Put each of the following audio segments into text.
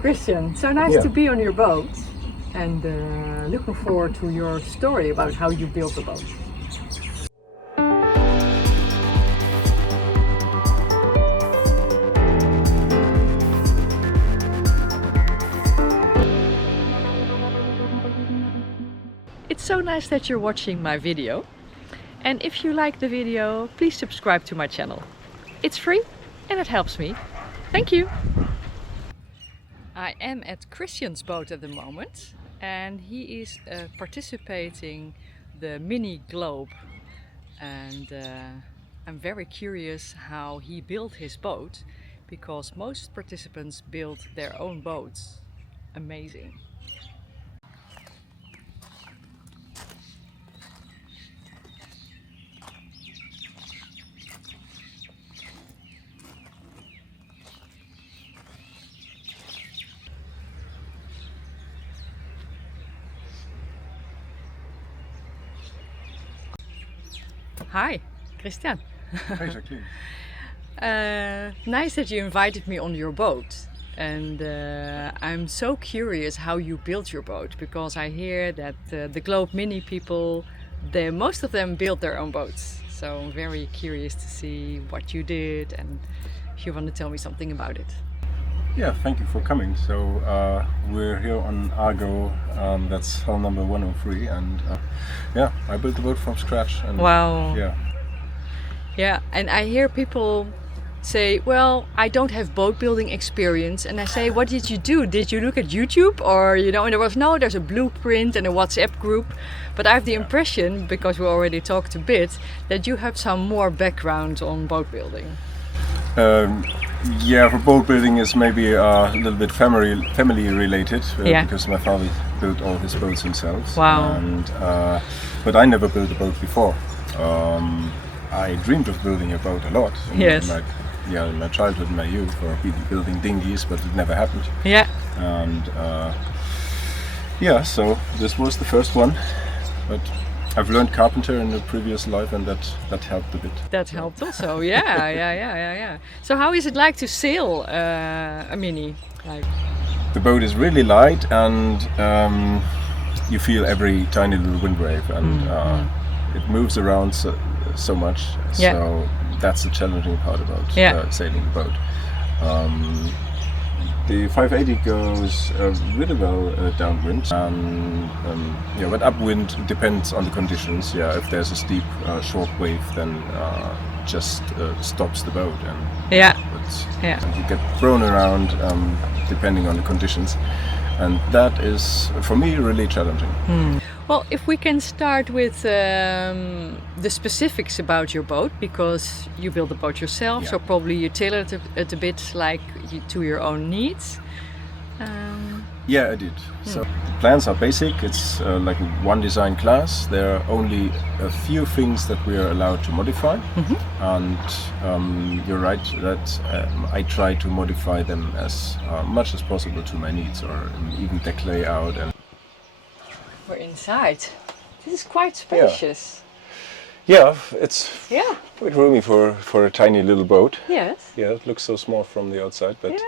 Christian, so nice to be on your boat and looking forward to your story about how you built the boat. It's so nice that you're watching my video, and if you like the video, please subscribe to my channel. It's free and it helps me. Thank you! I am at Christian's boat at the moment, and he is participating the mini globe, and I'm very curious how he built his boat, because most participants build their own boats. Amazing. Hi, Christian. Hi, Jacqueline. Nice that you invited me on your boat, and I'm so curious how you built your boat, because I hear that the Globe Mini people, most of them build their own boats. So I'm very curious to see what you did and if you want to tell me something about it. Yeah, thank you for coming. So we're here on ARGO, that's hull number 103, and yeah, I built the boat from scratch. And wow. Yeah, and I hear people say, well, I don't have boat building experience, and I say, what did you do? Did you look at YouTube? Or, you know, and there was there's a blueprint and a WhatsApp group, but I have the impression, because we already talked a bit, that you have some more background on boat building. Yeah, for boat building is maybe a little bit family related, because my father built all his boats himself. Wow. And but I never built a boat before. I dreamed of building a boat a lot. In my childhood, in my youth, or building dinghies, but it never happened. Yeah. And so this was the first one, but I've learned carpenter in the previous life, and that helped a bit. That helped also, yeah. So how is it like to sail a mini? The boat is really light, and you feel every tiny little wind wave, and it moves around so much. Yeah. So that's the challenging part about sailing the boat. The 580 goes really well downwind, and but upwind depends on the conditions. Yeah, if there's a steep short wave, then just stops the boat, and you get thrown around depending on the conditions, and that is for me really challenging. Well, if we can start with the specifics about your boat, because you build the boat yourself, so probably you tailor it a bit to your own needs. Yeah, I did. So the plans are basic. It's like one design class. There are only a few things that we are allowed to modify, and you're right that I try to modify them as much as possible to my needs, or even deck layout. And we're inside. This is quite spacious. Yeah, it's quite roomy for a tiny little boat. Yes. Yeah, it looks so small from the outside, but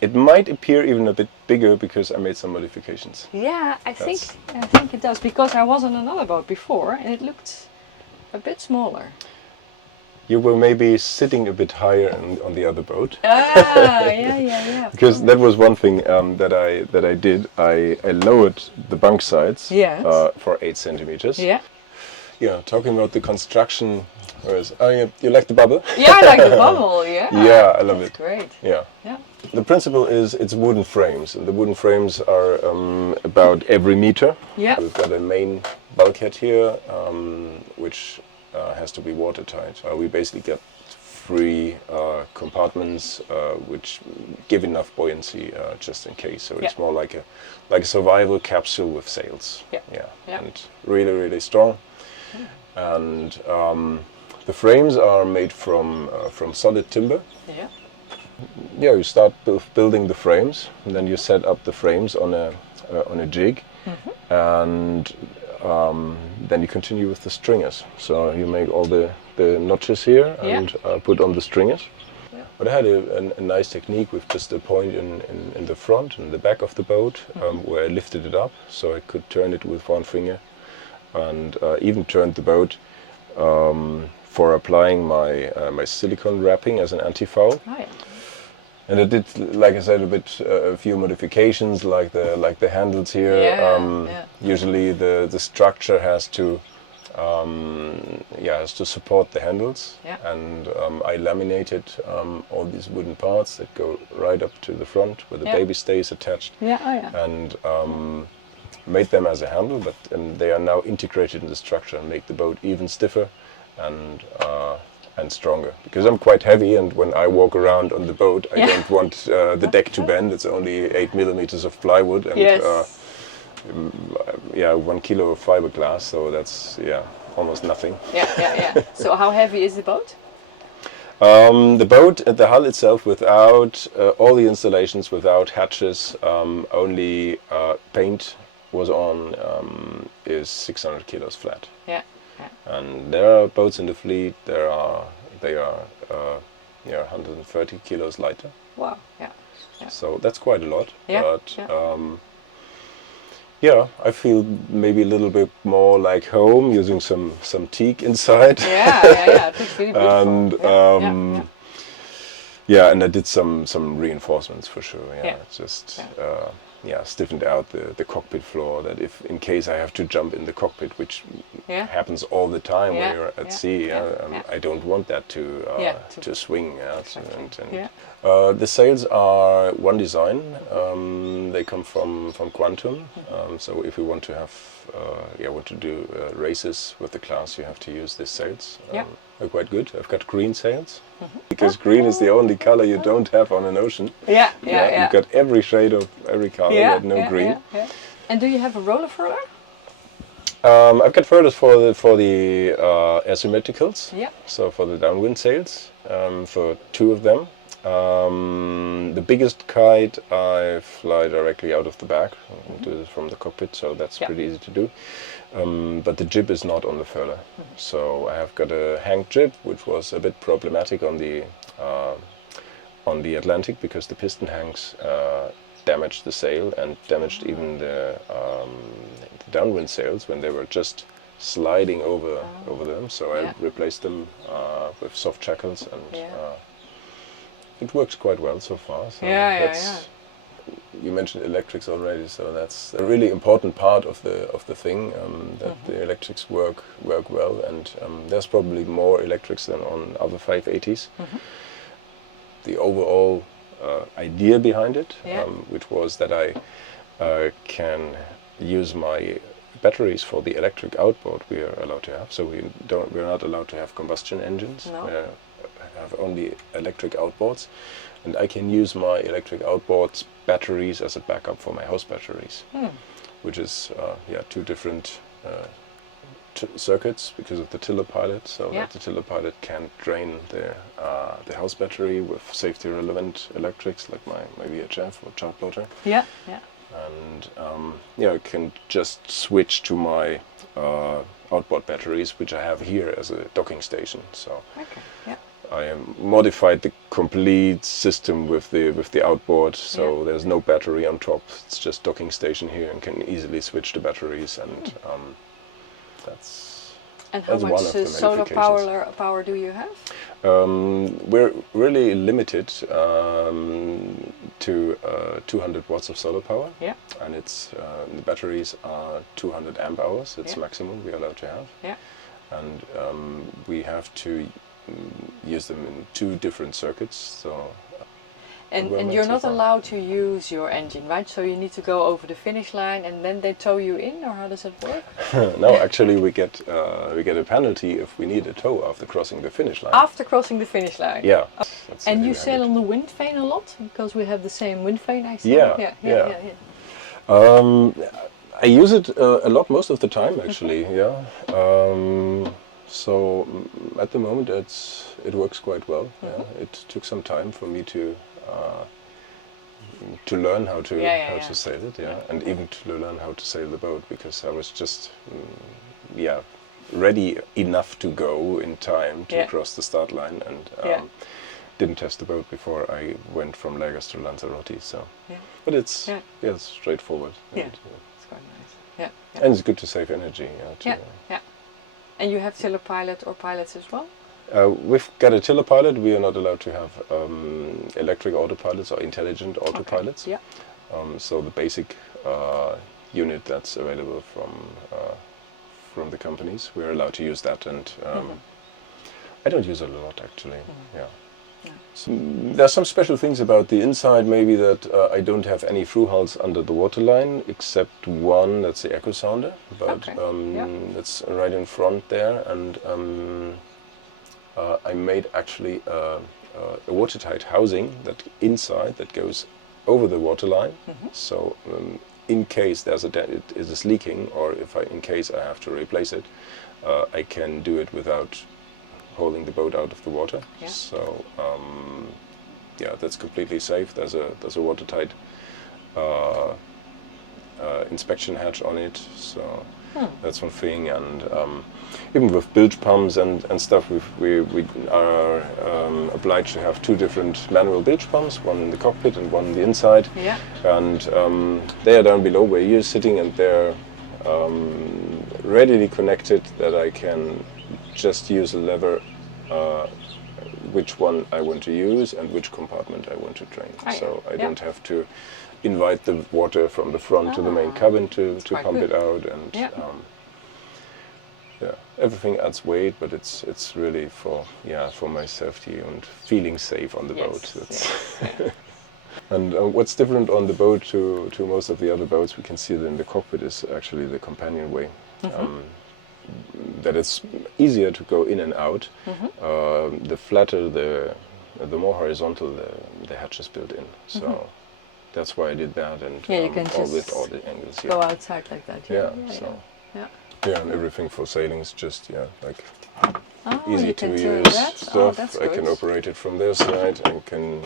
it might appear even a bit bigger because I made some modifications. Yeah, I think it does, because I was on another boat before and it looked a bit smaller. You were maybe sitting a bit higher on the other boat. Yeah. Because that was one thing that I did. I lowered the bunk sides for 8 centimeters. Yeah. Yeah, talking about the construction. You like the bubble? Yeah, I like the bubble. Yeah. Yeah, I love it. Great. Yeah. The principle is it's wooden frames, and the wooden frames are about every meter. Yeah. We've got a main bulkhead here, which has to be watertight. We basically get 3 compartments which give enough buoyancy just in case. So it's more like a survival capsule with sails. Yeah. And really, really strong. And the frames are made from solid timber. Yeah, you start building the frames, and then you set up the frames on a jig, and then you continue with the stringers. So you make all the notches here and put on the stringers. But I had a nice technique with just a point in the front and the back of the boat, where I lifted it up so I could turn it with one finger, and even turned the boat for applying my silicone wrapping as an anti-foul. Oh, yeah. And I did, like I said, a few modifications, like the handles here. Usually the structure has to support the handles, and I laminated all these wooden parts that go right up to the front where the baby stays attached, and made them as a handle, but they are now integrated in the structure and make the boat even stiffer and stronger, because I'm quite heavy, and when I walk around on the boat I don't want the deck to bend. It's only 8 millimeters of plywood and 1 kilo of fiberglass, so that's almost nothing. So how heavy is the boat? The boat, the hull itself, without all the installations, without hatches, only paint was on, is 600 kilos flat. And there are boats in the fleet. They are 130 kilos lighter. Wow. So that's quite a lot. But I feel maybe a little bit more like home, using some teak inside. It's really beautiful. And and I did some reinforcements for sure. Stiffened out the cockpit floor, that if in case I have to jump in the cockpit, which happens all the time when you're at sea, I don't want that to swing out. The sails are one design. They come from Quantum. So if you want to have want to do races with the class, you have to use these sails. They're quite good. I've got green sails, because green is the only color you don't have on an ocean. You've got every shade of every color, but no green. And do you have a roller furler? I've got furlers for the asymmetricals. So for the downwind sails, for 2 of them. The biggest kite I fly directly out of the back, do this from the cockpit, so that's pretty easy to do. But the jib is not on the furler. So I have got a hang jib, which was a bit problematic on the Atlantic, because the piston hangs damaged the sail and damaged even the downwind sails when they were just sliding over them. So I replaced them with soft shackles, and it works quite well so far. So you mentioned electrics already, so that's a really important part of the thing, that the electrics work well, and there's probably more electrics than on other 580s. The overall idea behind it, which was that I can use my batteries for the electric outboard we are allowed to have. So we're not allowed to have combustion engines. No. We have only electric outboards, and I can use my electric outboards batteries as a backup for my house batteries, which is 2 different circuits because of the tiller pilot, so that the tiller pilot can drain the house battery with safety relevant electrics like my VHF or chart plotter. And I can just switch to my outboard batteries, which I have here as a docking station. So I modified the complete system with the outboard, so there's no battery on top. It's just docking station here, and can easily switch the batteries, and that's how one much of the solar modifications. power do you have? We're really limited to 200 watts of solar power, and it's the batteries are 200 amp hours. It's maximum we're allowed to have, and we have to use them in 2 different circuits. So and you're not allowed to use your engine, right? So you need to go over the finish line, and then they tow you in, or how does it work? No, actually we get a penalty if we need a tow after crossing the finish line. After crossing the finish line? Yeah. And you sail on the wind vane a lot, because we have the same wind vane, I see. I use it a lot most of the time, actually. So at the moment it works quite well. It took some time for me to learn how to sail it, and even to learn how to sail the boat, because I was just ready enough to go in time to cross the start line, and didn't test the boat before I went from Lagos to Lanzarote. So, but it's it's straightforward. Yeah, it's quite nice. Yeah, and it's good to save energy. And you have tiller pilot or pilots as well? We've got a tiller pilot. We are not allowed to have electric autopilots or intelligent autopilots. Yeah. So the basic unit that's available from the companies, we're allowed to use that, and I don't use it a lot actually. So there's some special things about the inside, maybe that I don't have any through hulls under the waterline, except one, that's the echo sounder, but that's right in front there, and I made actually a watertight housing that inside that goes over the waterline. So in case there's it is leaking, or if in case I have to replace it, I can do it without holding the boat out of the water. So that's completely safe. There's a watertight inspection hatch on it, so that's one thing. And even with bilge pumps and stuff, we are obliged to have two different manual bilge pumps, one in the cockpit and one in the inside. And they are down below where you're sitting, and they're readily connected, that I can just use a lever which one I want to use and which compartment I want to drain. So I don't have to invite the water from the front to the main cabin to pump it out, and everything adds weight, but it's really for my safety and feeling safe on the boat. And what's different on the boat to most of the other boats, we can see that in the cockpit, is actually the companionway. That it's easier to go in and out. The flatter, the more horizontal the hatch is built in. So that's why I did that, and you can just all the angles go outside like that. And everything for sailing is just like easy to do use that. stuff. I can operate it from this side, and can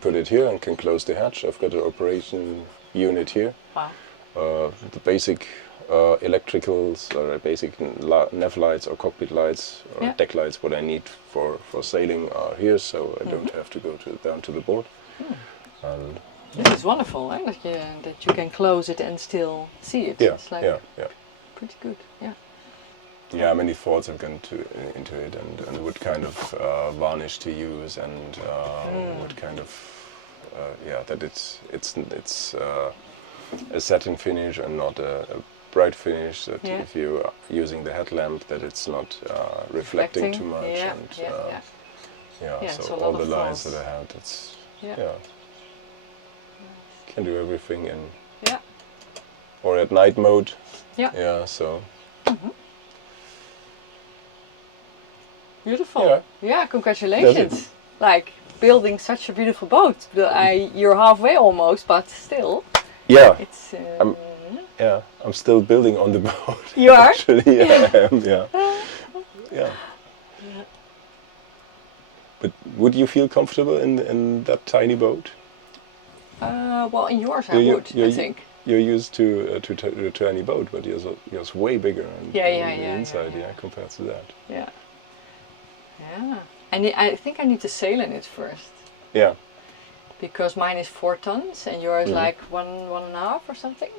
put it here and can close the hatch. I've got an operation unit here. The basic electricals, or basic nav lights or cockpit lights or deck lights, what I need for sailing, are here, so I don't have to go down to the board. And this is wonderful, eh? That you can close it and still see it. It's like pretty good. Many thoughts have gone into it, and what kind of varnish to use, and what kind of that it's a satin finish and not a bright finish, that if you are using the headlamp, that it's not reflecting too much, so all the lines that I had, it's can do everything in or at night mode. So beautiful. Congratulations. Like building such a beautiful boat. You're halfway almost, but still. It's I'm still building on the boat. You are? Actually, I am, But would you feel comfortable in that tiny boat? Well, in yours I would, I think. You're used to a tiny boat, but yours way bigger on the inside, compared to that. I think I need to sail in it first. Because mine is 4 tons and yours like 1.5 or something.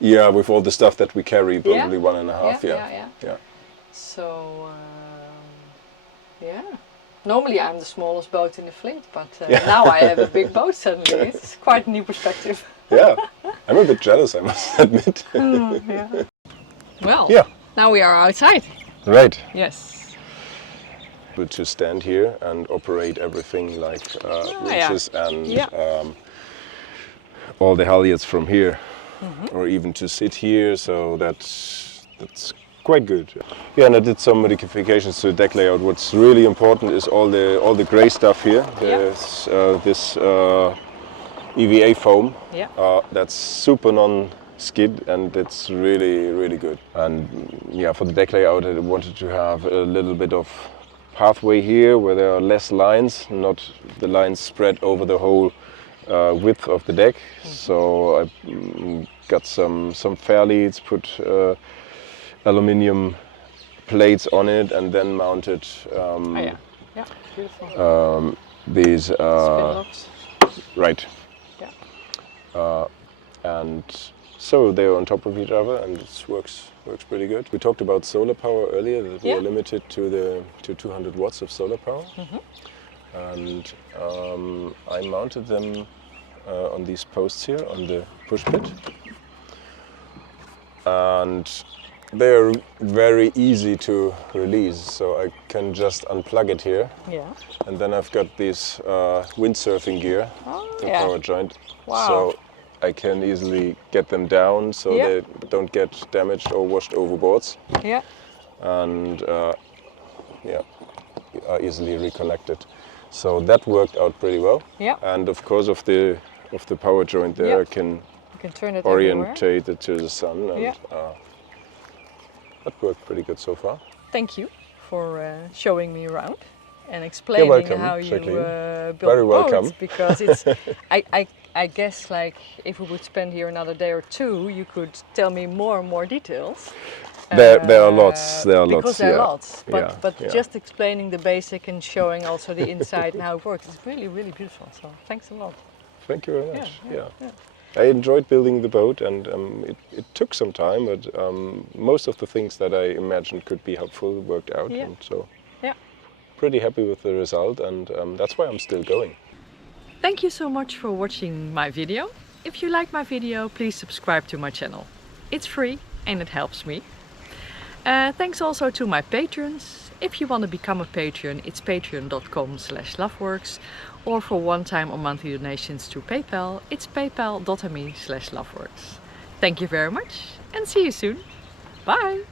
With all the stuff that we carry, probably 1.5. So normally I'm the smallest boat in the fleet, but now I have a big boat suddenly. It's quite a new perspective. I'm a bit jealous, I must admit. Well, now we are outside. Right. Yes. But to stand here and operate everything like winches and all the halyards from here, or even to sit here, so that's quite good. And I did some modifications to the deck layout. What's really important is all the grey stuff here. There's this EVA foam. That's super non-skid, and it's really good. And for the deck layout, I wanted to have a little bit of pathway here where there are less lines, not the lines spread over the whole width of the deck. So I got some fair leads, put aluminium plates on it, and then mounted beautiful. these Spin locks. right, Yeah. and so they're on top of each other, and it works pretty good. We talked about solar power earlier, that we Yeah. are limited to 200 watts of solar power, and I mounted them on these posts here on the push pit, and they are very easy to release, so I can just unplug it here. Yeah. And then I've got this windsurfing gear, the yeah. power joint, Wow. so I can easily get them down so Yeah. they don't get damaged or washed overboards, Yeah. and yeah, are easily reconnected. So that worked out pretty well. Yeah. And of course, of the power joint there, Yeah. I can You can turn it everywhere. orientate it to the sun, and Yeah. that worked pretty good so far. Thank you for showing me around and explaining welcome, how you Jacqueline. build Very the boat, welcome. because it's I guess like if we would spend here another day or two, you could tell me more and more details. There are lots. There are because lots. there are Yeah. lots. But Yeah. just explaining the basic and showing also the inside and how it works is really, really beautiful. So thanks a lot. Thank you very much. Yeah. I enjoyed building the boat, and it took some time, but most of the things that I imagined could be helpful worked out, Yeah. and so Yeah. pretty happy with the result, and that's why I'm still going. Thank you so much for watching my video. If you like my video, please subscribe to my channel. It's free and it helps me. Thanks also to my patrons. If you want to become a patron, it's patreon.com/Loveworkx, or for one-time or monthly donations to PayPal, it's paypal.me/Loveworkx. Thank you very much and see you soon. Bye!